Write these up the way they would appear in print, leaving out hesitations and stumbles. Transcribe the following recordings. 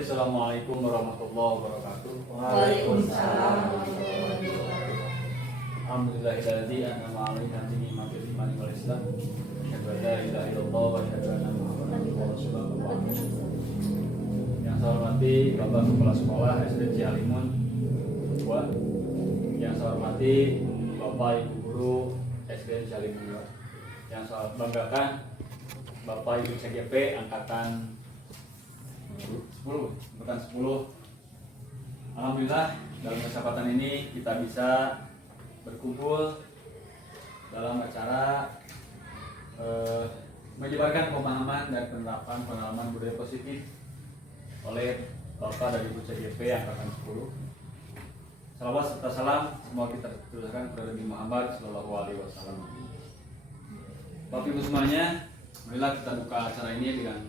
Assalamualaikum warahmatullahi wabarakatuh. Waalaikumsalam. Alhamdulillahilladzi an'ama 'alaina bi ni'matil iman wal islam. Asyhadu an la ilaha illallah wa asyhadu anna Muhammadan rasulullah. Yang saya hormati Bapak Kepala Sekolah SD Cihalimun 2. Yang saya hormati Bapak Ibu Guru SD Cihalimun 2. Yang saya banggakan Bapak Ibu CGP angkatan 10. Alhamdulillah dalam kesempatan ini kita bisa berkumpul dalam acara menyebarkan pemahaman dan penerapan pengalaman budaya positif oleh Bapak dari Ibu CGP angkatan 10. Salawat serta salam semua kita teruskan kepada Nabi Muhammad Sallallahu Alaihi Wasallam. Bapak Ibu semuanya, marilah kita buka acara ini dengan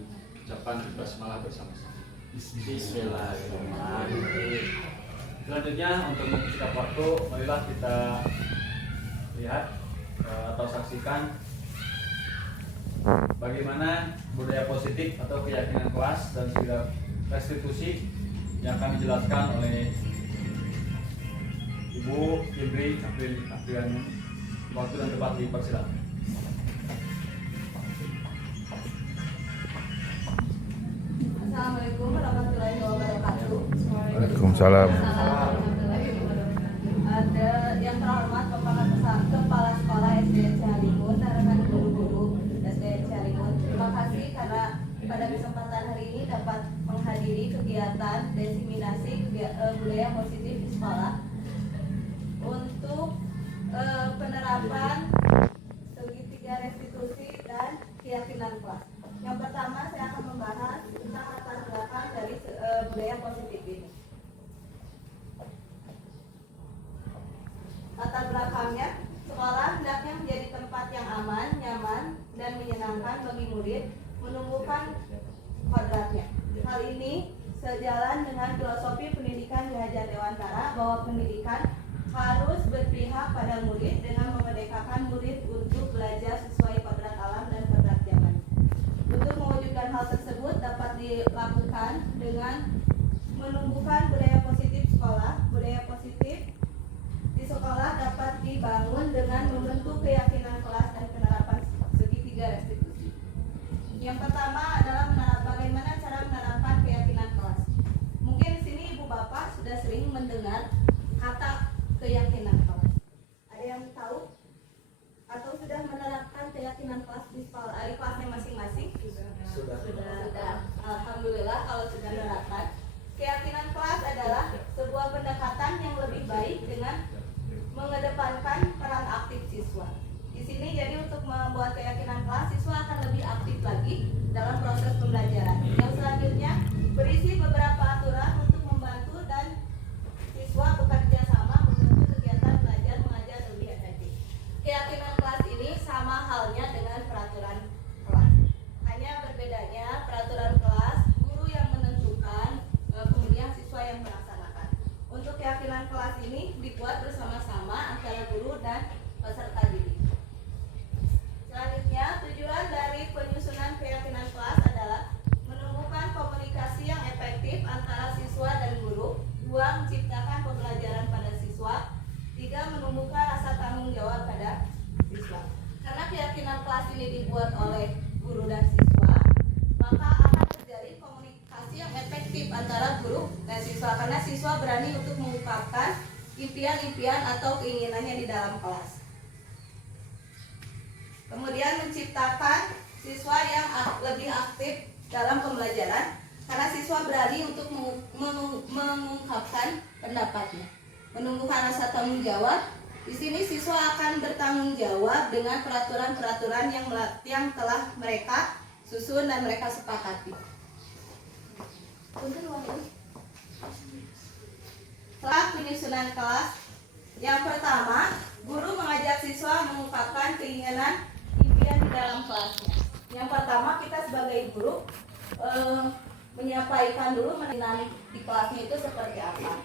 ucapan basmalah bersama-sama. Bismillahirrahmanirrahim. Selanjutnya untuk mempersingkat waktu, marilah kita lihat atau saksikan bagaimana budaya positif atau keyakinan kelas dan segala restitusi yang akan dijelaskan oleh Ibu Ibri Afriani. Waktu dan tempat dipersilakan. Assalamualaikum warahmatullahi wabarakatuh. Waalaikumsalam. Ada yang terhormat Kepala Sekolah SD Cihalimun dan rekan guru-guru SD Cihalimun. Terima kasih karena pada kesempatan hari ini dapat menghadiri kegiatan diseminasi budaya positif di sekolah untuk penerapan segitiga restitusi dan keyakinan kelas. Yang pertama saya akan membahas tentang latar belakang dari budaya positif ini. Latar belakangnya, sekolah hendaknya menjadi tempat yang aman, nyaman, dan menyenangkan bagi murid menumbuhkan kodratnya. Hal ini sejalan dengan filosofi pendidikan di Hajar Dewantara bahwa pendidikan harus berpihak pada murid dengan memerdekakan murid untuk belajar sesuai kodrat alam dan kodrat zaman. Untuk mewujudkan hal tersebut dapat dilakukan dengan menumbuhkan budaya positif sekolah. Budaya positif di sekolah dapat dibangun dengan membentuk keyakinan kelas dan penerapan segitiga restitusi. Yang pertama adalah bagaimana cara menerapkan keyakinan kelas. Mungkin di sini ibu bapak sudah sering mendengar kata keyakinan kelas. Ada yang tahu atau sudah menerapkan keyakinan kelas di sekolah, di kelasnya masing-masing? Sudah. Alhamdulillah kalau sudah menerapkan. Keyakinan kelas adalah sebuah pendekatan yang lebih baik dengan mengedepankan peran aktif siswa. Di sini jadi untuk membuat keyakinan kelas, siswa akan lebih aktif lagi dalam proses pembelajaran. Yang selanjutnya berisi beberapa aturan untuk membantu dan siswa bekerja sama membantu kegiatan belajar mengajar lebih efektif. Keyakinan kelas ini sama halnya dengan peraturan kelas. Hanya berbedanya peraturan kelas guru yang menentukan, kemudian siswa yang melaksanakan. Untuk keyakinan kelas ini dibuat bersama-sama antara guru dan peserta didik. Selanjutnya, tujuan dari penyusunan keyakinan kelas adalah menumbuhkan komunikasi yang efektif antara siswa dan guru. 2. Menciptakan pembelajaran pada siswa. 3. Menumbuhkan rasa tanggung jawab pada siswa. Karena keyakinan kelas ini dibuat oleh guru dan siswa, maka akan terjadi komunikasi yang efektif antara guru dan siswa, karena siswa berani untuk mengungkapkan impian-impian atau keinginannya di dalam kelas. Kemudian menciptakan siswa yang lebih aktif dalam pembelajaran, karena siswa berani untuk mengungkapkan pendapatnya. Menumbuhkan rasa tanggung jawab. Di sini siswa akan bertanggung jawab dengan peraturan-peraturan yang telah mereka susun dan mereka sepakati. Setelah penyusunan kelas, yang pertama, guru mengajak siswa mengungkapkan keinginan impian di dalam kelasnya. Yang pertama, kita sebagai guru menyampaikan dulu keinginan di kelasnya itu seperti apa.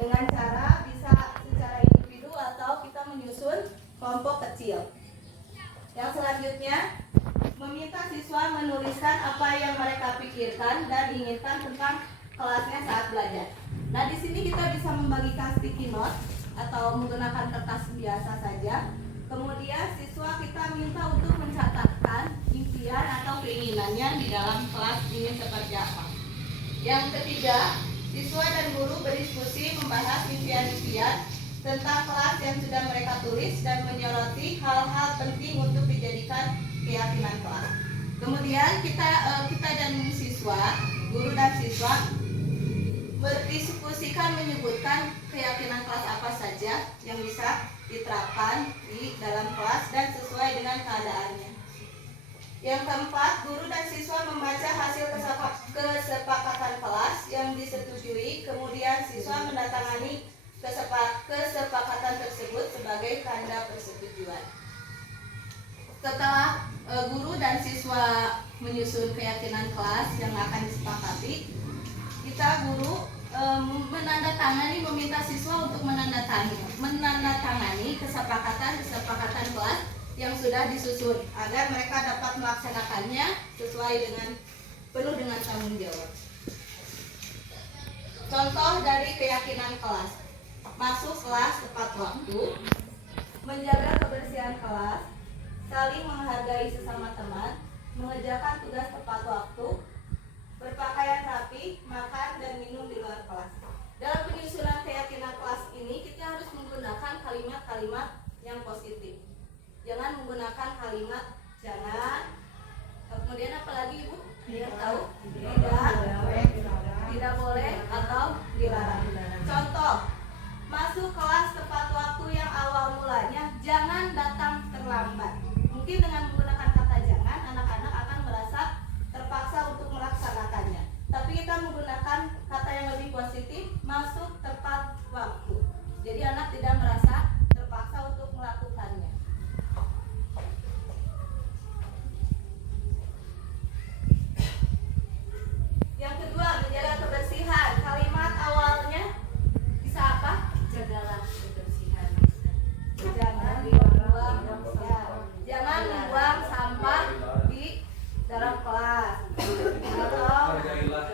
Dengan cara bisa secara individu atau kita menyusun kelompok kecil. Yang selanjutnya, meminta siswa menuliskan apa yang mereka pikirkan dan inginkan tentang kelasnya saat belajar. Nah, di sini kita bisa membagikan sticky note atau menggunakan kertas biasa saja. Kemudian siswa kita minta untuk mencatatkan impian atau keinginannya di dalam kelas ini seperti apa. Yang ketiga, siswa dan guru berdiskusi membahas impian-impian tentang kelas yang sudah mereka tulis dan menyoroti hal-hal penting untuk dijadikan keyakinan kelas. Kemudian kita dan siswa, guru dan siswa berdiskusikan menyebutkan keyakinan kelas apa saja yang bisa diterapkan di dalam kelas dan sesuai dengan keadaannya. Yang keempat, guru dan siswa membaca hasil kesepakatan kelas yang disetujui, kemudian siswa mendatangani kesepakatan tersebut sebagai tanda persetujuan. Setelah guru dan siswa menyusun keyakinan kelas yang akan disepakati, kita guru menandatangani, meminta siswa untuk menandatangani kesepakatan kelas yang sudah disusun agar mereka dapat melaksanakannya sesuai dengan penuh dengan tanggung jawab. Contoh dari keyakinan kelas: masuk kelas tepat waktu, menjaga kebersihan kelas, saling menghargai sesama teman, mengerjakan tugas tepat waktu, berpakaian rapi, makan dan minum di luar kelas. Dalam penyusunan keyakinan kelas ini kita harus menggunakan kalimat-kalimat yang positif. Jangan menggunakan kalimat jangan. Kemudian apa lagi Ibu? Tidak tahu? Tidak boleh atau dilarang. Contoh, masuk kelas tepat waktu yang awal mulanya jangan datang terlambat. Mungkin dengan menggunakan kata jangan, anak-anak akan merasa terpaksa untuk melaksanakannya. Tapi kita menggunakan kata yang lebih positif, masuk tepat waktu. Jadi anak tidak merasa terpaksa untuk melakukannya. Yang kedua, menjaga kebersihan. Kalimat awalnya bisa apa? Jagalah kebersihan. Jangan membuang sampah di dalam kelas. Hargailah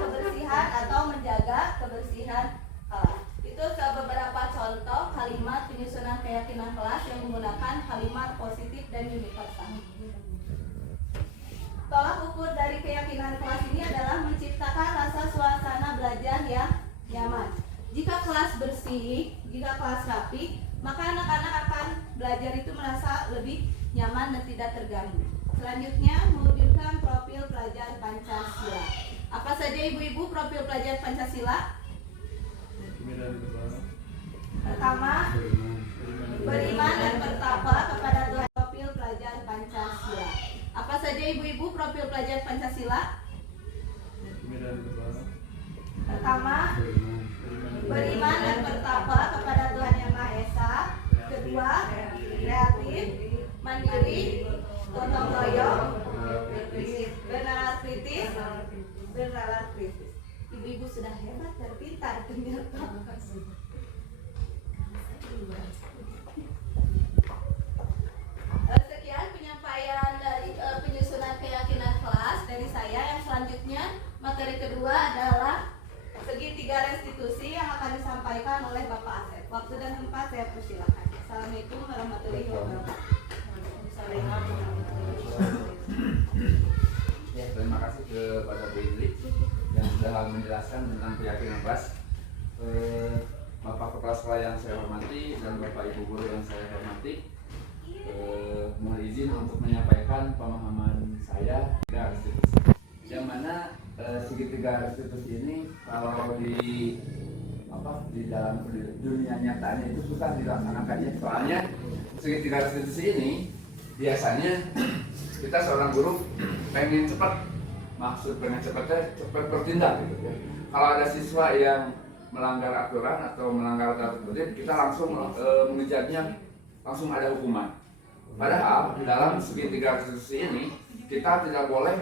kebersihan atau menjaga kebersihan kelas. Itu beberapa contoh kalimat penyusunan keyakinan kelas yang menggunakan kalimat positif dan universal. Tolak ukur dari keyakinan kelas ini adalah menciptakan rasa suasana belajar yang nyaman. Jika kelas bersih, jika kelas rapi, maka anak-anak akan belajar itu merasa lebih nyaman dan tidak terganggu. Selanjutnya, mewujudkan profil pelajar Pancasila. Apa saja ibu-ibu profil pelajar Pancasila? Pertama, beriman dan bertakwa kepada Tuhan. Profil pelajar Pancasila. Apa saja ibu-ibu profil pelajar Pancasila? Pertama, beriman dan bertakwa kepada Tuhan Yang Maha Esa. Kedua, kreatif, mandiri, gotong royong, bernalar kritis. Ibu-ibu sudah hebat dan pintar ternyata. Sekian penyampaian dari penyusunan keyakinan kelas dari saya. Yang selanjutnya, materi kedua adalah segitiga restitusi yang akan disampaikan oleh Bapak Asep. Waktu dan tempat saya persilakan. Assalamualaikum warahmatullahi wabarakatuh. Ya, terima kasih kepada Bu Indri yang sudah menjelaskan tentang keyakinan kelas. Bapak Kepala Sekolah yang saya hormati dan Bapak Ibu Guru yang saya hormati, mohon izin untuk menyampaikan pemahaman saya segitiga restitusi. Yang mana segitiga restitusi ini kalau di dalam dunia nyatanya itu susah dilaksanakannya. Soalnya segitiga restitusi ini biasanya kita seorang guru pengen cepat bertindak gitu ya. Kalau ada siswa yang melanggar aturan atau melanggar tertentu, kita langsung mengejarnya, langsung ada hukuman. Padahal di dalam segitiga restitusi ini kita tidak boleh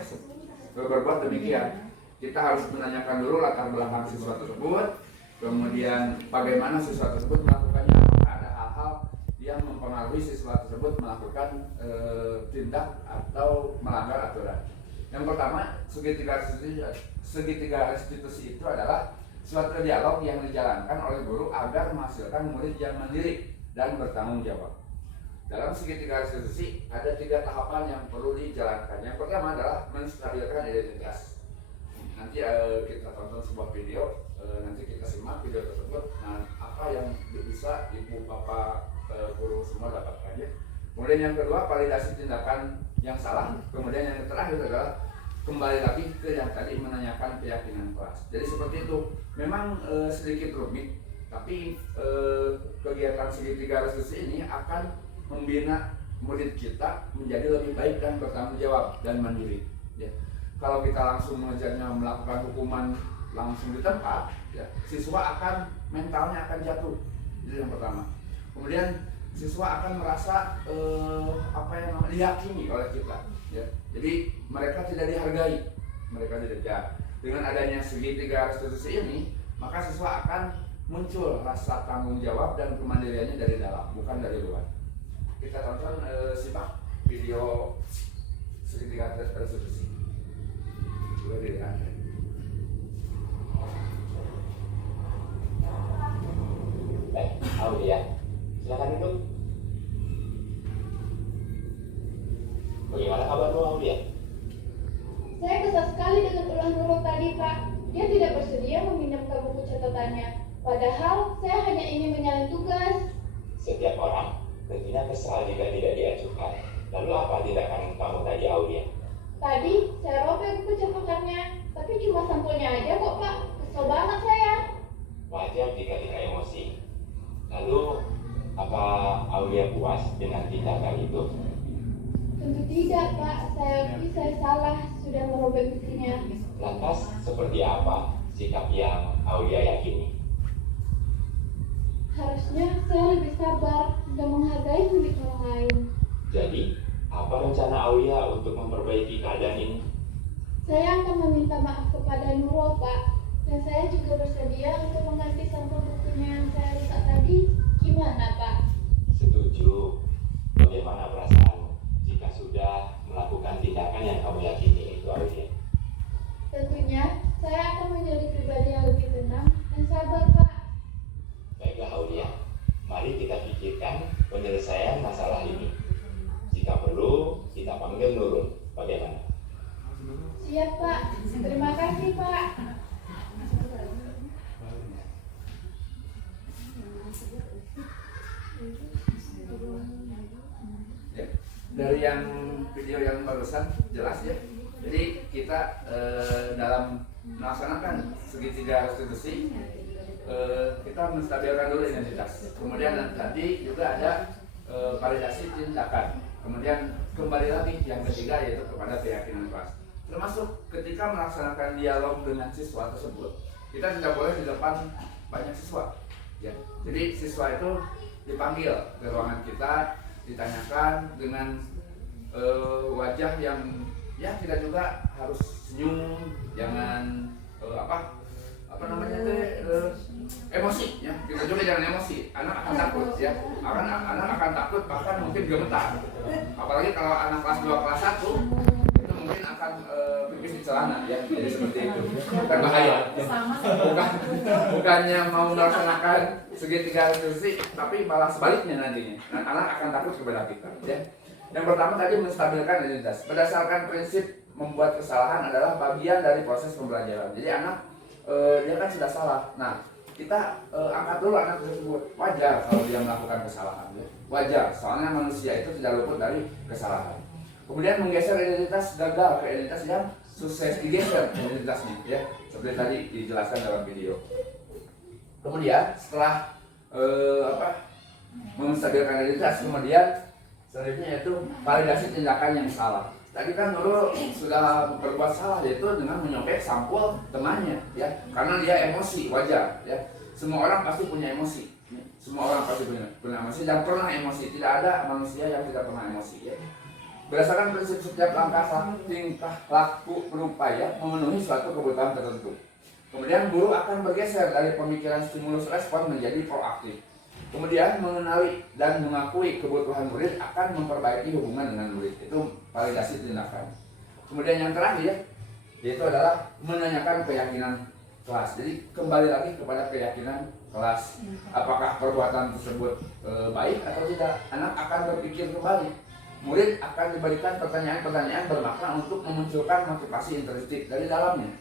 berbuat demikian. Kita harus menanyakan dulu latar belakang siswa tersebut, kemudian bagaimana siswa tersebut melakukannya, apakah ada hal-hal yang mempengaruhi siswa tersebut melakukan tindak atau melanggar aturan. Yang pertama, segitiga restitusi itu adalah suatu dialog yang dijalankan oleh guru agar menghasilkan murid yang mandiri dan bertanggung jawab. Dalam segitiga restitusi ada 3 tahapan yang perlu dijalankan. Yang pertama adalah menstabilkan identitas. Nanti kita tonton sebuah video, nanti kita simak video tersebut. Nah, apa yang bisa ibu bapak guru semua dapatkan ya. Kemudian yang kedua, validasi tindakan yang salah. Kemudian yang terakhir adalah kembali lagi ke yang tadi menanyakan keyakinan kelas. Jadi seperti itu. Memang sedikit rumit, tapi kegiatan segitiga restitusi ini akan membina murid kita menjadi lebih baik dan bertanggung jawab dan mandiri. Ya. Kalau kita langsung mengajarnya melakukan hukuman langsung di tempat, ya, siswa akan mentalnya akan jatuh. Itu yang pertama. Kemudian siswa akan merasa diyakini oleh kita. Ya. Jadi mereka tidak dihargai, mereka tidak. Dengan adanya segitiga restitusi ini, maka siswa akan muncul rasa tanggung jawab dan kemandiriannya dari dalam, bukan dari luar. Kita tonton simak video segitiga restitusi. Sudah dilihat. Baik, Aulia, silakan duduk. Bagaimana kabarmu, Aulia? Saya kesal sekali dengan ulah Nurul tadi, Pak. Dia tidak bersedia meminjamkan buku catatannya. Padahal saya hanya ingin menyalin tugas. Setiap orang tentunya kesal jika tidak diajukan. Lalu apa tindakan kamu tadi, Aulia? Tadi saya robek buku catatannya, tapi cuma sampulnya aja kok, Pak. Kesel banget saya. Wajar jika kita emosi. Lalu, apa Aulia puas dengan tindakan itu? Tentu tidak, Pak. Saya akui saya salah sudah merobek bukunya. Lantas, seperti apa sikap yang Aulia yakini? Harusnya saya lebih sabar dan menghargai milik orang lain. Jadi, apa rencana Aulia untuk memperbaiki keadaan ini? Saya akan meminta maaf kepada Nurul, Pak. Dan saya juga bersedia untuk mengganti sampul bukunya yang saya rusak tadi. Gimana, Pak? Setuju. Bagaimana perasaanmu jika sudah melakukan tindakan yang kamu yakini itu, Aulia? Tentunya saya akan menjadi pribadi yang lebih tenang dan sabar, Pak. Baiklah, Aulia. Mari kita pikirkan penyelesaian masalah ini. Jika perlu, kita panggil Nurul. Bagaimana? Siap, Pak. Terima kasih, Pak. Ya. Dari yang video yang barusan jelas ya. Jadi kita dalam melaksanakan segitiga restitusi kita menstabilkan dulu identitas. Kemudian tadi juga ada validasi tindakan. Kemudian kembali lagi yang ketiga yaitu kepada keyakinan kelas. Termasuk ketika melaksanakan dialog dengan siswa tersebut, kita tidak boleh di depan banyak siswa. Ya. Jadi siswa itu dipanggil ke ruangan kita, ditanyakan dengan wajah yang ya kita juga harus senyum, jangan emosi ya, kita juga jangan emosi. Anak akan takut ya, anak akan takut bahkan mungkin gemetar. Apalagi kalau anak kelas 2 kelas 1 itu mungkin akan pipis di celana ya, jadi seperti itu kan bahaya. Bukannya mau melaksanakan segitiga restitusi, tapi malah sebaliknya nantinya. Nah, anak akan takut kepada kita ya. Yang pertama tadi menstabilkan identitas. Berdasarkan prinsip membuat kesalahan adalah bagian dari proses pembelajaran. Jadi anak dia kan sudah salah. Nah, kita angkat dulu anak tersebut. Wajar kalau dia melakukan kesalahan ya. Wajar, soalnya manusia itu tidak luput dari kesalahan. Kemudian menggeser identitas gagal ke identitas yang sukses, digeser identitasnya ya. Seperti tadi dijelaskan dalam video. Kemudian setelah menstabilkan identitas, kemudian selanjutnya yaitu validasi tindakan yang salah. Tadi kan Nurul sudah berbuat salah yaitu dengan menyobek sampul temannya ya, karena dia emosi, wajar ya. Semua orang pasti punya emosi. Semua orang pasti punya emosi dan pernah emosi. Tidak ada manusia yang tidak pernah emosi ya. Berdasarkan prinsip setiap langkah tingkah laku berupaya memenuhi suatu kebutuhan tertentu. Kemudian guru akan bergeser dari pemikiran stimulus respon menjadi proaktif. Kemudian mengenali dan mengakui kebutuhan murid akan memperbaiki hubungan dengan murid. Itu validasi tindakan. Kemudian yang terakhir yaitu adalah menanyakan keyakinan kelas. Jadi kembali lagi kepada keyakinan kelas. Apakah perbuatan tersebut baik atau tidak? Anak akan berpikir kembali. Murid akan diberikan pertanyaan-pertanyaan bermakna untuk memunculkan motivasi intrinsik dari dalamnya.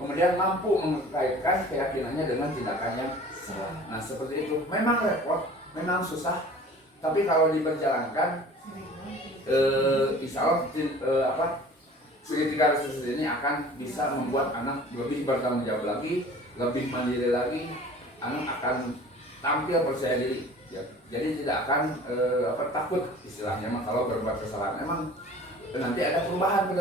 Kemudian mampu mengkaitkan keyakinannya dengan tindakan yang salah. Nah seperti itu. Memang repot, memang susah. Tapi kalau diperjalankan, insya Allah segitiga restitusi ini akan bisa membuat anak lebih bertanggung jawab lagi, lebih mandiri lagi. Anak akan tampil percaya diri, ya. Jadi tidak akan takut istilahnya. Kalau berbuat kesalahan, emang nanti ada perubahan ke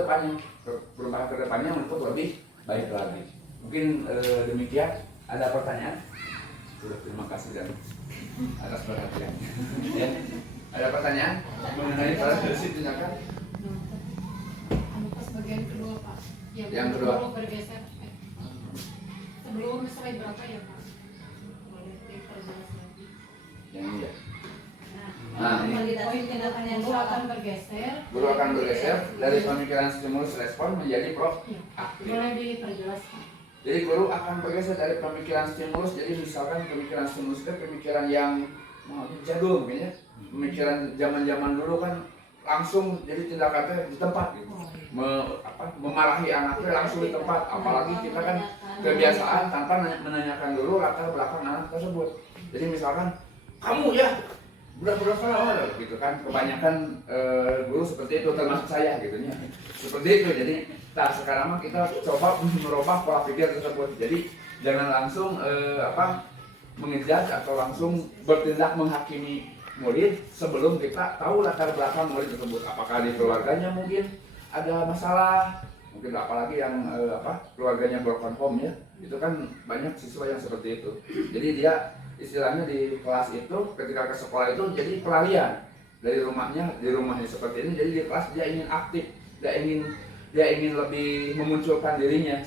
depannya untuk lebih baik lagi. Mungkin demikian. Ada pertanyaan? Sudah, terima kasih dan atas perhatiannya. Ya. Ada pertanyaan mengenai restitusi tindakan? Bagian kedua Pak, yang kedua bergeser sebelum slide berapa ya Pak? Boleh diperjelas lagi. Yang ini ya. Nah, ini validasi tindakan yang Guru akan salah. bergeser. guru akan bergeser dari pemikiran stimulus respon menjadi proaktif. Boleh diperjelas Pak? Jadi guru akan bergeser dari pemikiran stimulus. Jadi misalkan pemikiran stimulus itu pemikiran yang jadul mungkin ya. Pemikiran zaman-zaman dulu kan langsung jadi tindakannya di tempat gitu. Memarahi anaknya langsung di tempat. Apalagi kita kan kebiasaan tanpa menanyakan dulu latar belakang anak tersebut. Jadi misalkan kamu ya budak-budak salah gitu kan. Kebanyakan guru seperti itu, termasuk saya gitu ya. Seperti itu. Jadi sekarang kita coba merubah pola pikir tersebut. Jadi jangan langsung mengejudge atau langsung bertindak menghakimi murid sebelum kita tahu latar belakang murid tersebut. Apakah di keluarganya mungkin ada masalah, mungkin apalagi yang keluarganya broken home ya. Itu kan banyak siswa yang seperti itu. Jadi dia istilahnya di kelas itu ketika ke sekolah itu jadi pelarian dari rumahnya, di rumahnya seperti ini. Jadi di kelas dia ingin aktif, dia ingin lebih memunculkan dirinya,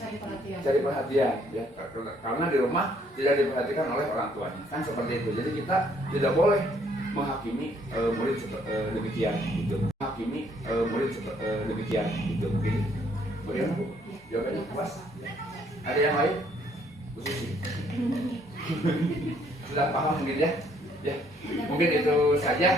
cari perhatian ya. Karena di rumah tidak diperhatikan oleh orang tuanya, kan seperti itu. Jadi kita tidak boleh menghakimi murid demikian gitu. Menghakimi murid demikian gitu. Mungkin bagaimana Bu? Jawabannya puas? Ada yang lain? Khusus sudah paham mungkin ya? Ya, mungkin itu saja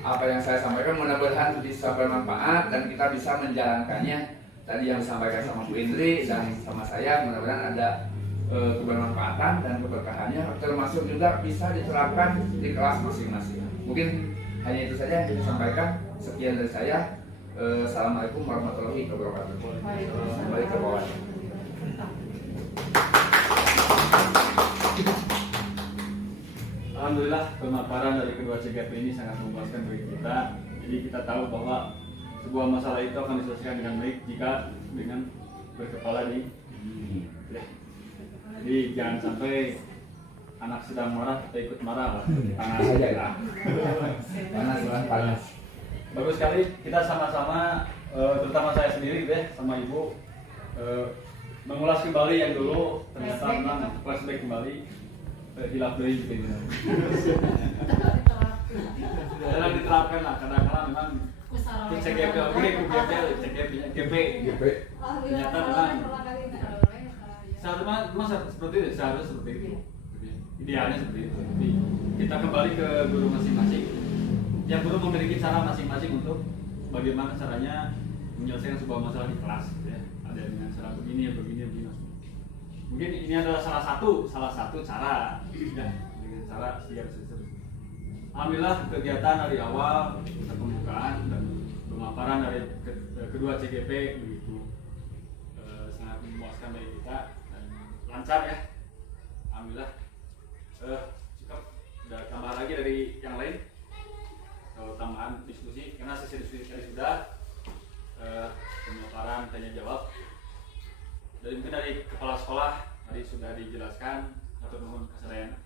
apa yang saya sampaikan. Mudah-mudahan bisa bermanfaat dan kita bisa menjalankannya. Tadi yang disampaikan sama Bu Indri dan sama saya, mudah-mudahan ada kebermanfaatan dan keberkahannya, termasuk juga bisa diterapkan di kelas masing-masing. Mungkin hanya itu saja yang saya sampaikan. Sekian dari saya. Assalamualaikum warahmatullahi wabarakatuh. Kembali ke bawah. Alhamdulillah pemaparan dari kedua CGP ini sangat memuaskan bagi kita. Jadi kita tahu bahwa sebuah masalah itu akan diselesaikan dengan baik jika dengan berkepala di ya. Jadi jangan sampai anak sedang marah kita ikut marah, panas saja lah. Panas. Bagus sekali kita sama-sama, terutama saya sendiri deh sama Ibu mengulas kembali yang dulu ternyata memang flashback kembali hilaf dari gitu. Jangan diterapkan lah, kadang-kadang memang CGP ternyata memang seharusnya seperti itu, idealnya seperti itu. Jadi kita kembali ke guru masing-masing. Yang guru memiliki cara masing-masing untuk bagaimana caranya menyelesaikan sebuah masalah di kelas, gitu ya. Ada dengan cara begini. Mungkin ini adalah salah satu cara, ya, dengan cara seterusnya. Alhamdulillah kegiatan dari awal pembukaan dan pemaparan dari kedua CGP begitu sangat memuaskan bagi kita dan lancar ya. Alhamdulillah. Cukup. Ada tambahan lagi dari yang lain? Tambahan diskusi, karena sesi diskusi tadi sudah pemaparan tanya jawab. Dari mungkin dari kepala sekolah tadi sudah dijelaskan atau mohon keseraian.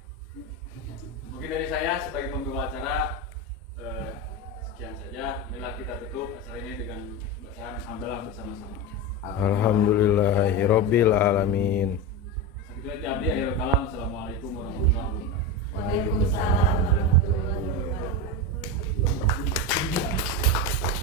Mungkin dari saya sebagai pembawa acara sekian saja. Inilah kita tutup acara ini dengan bacaan hamdalah bersama-sama. Alhamdulillahirabbil alamin. Sekian abdi akhirul kalam. Assalamualaikum warahmatullahi wabarakatuh. Waalaikumsalam.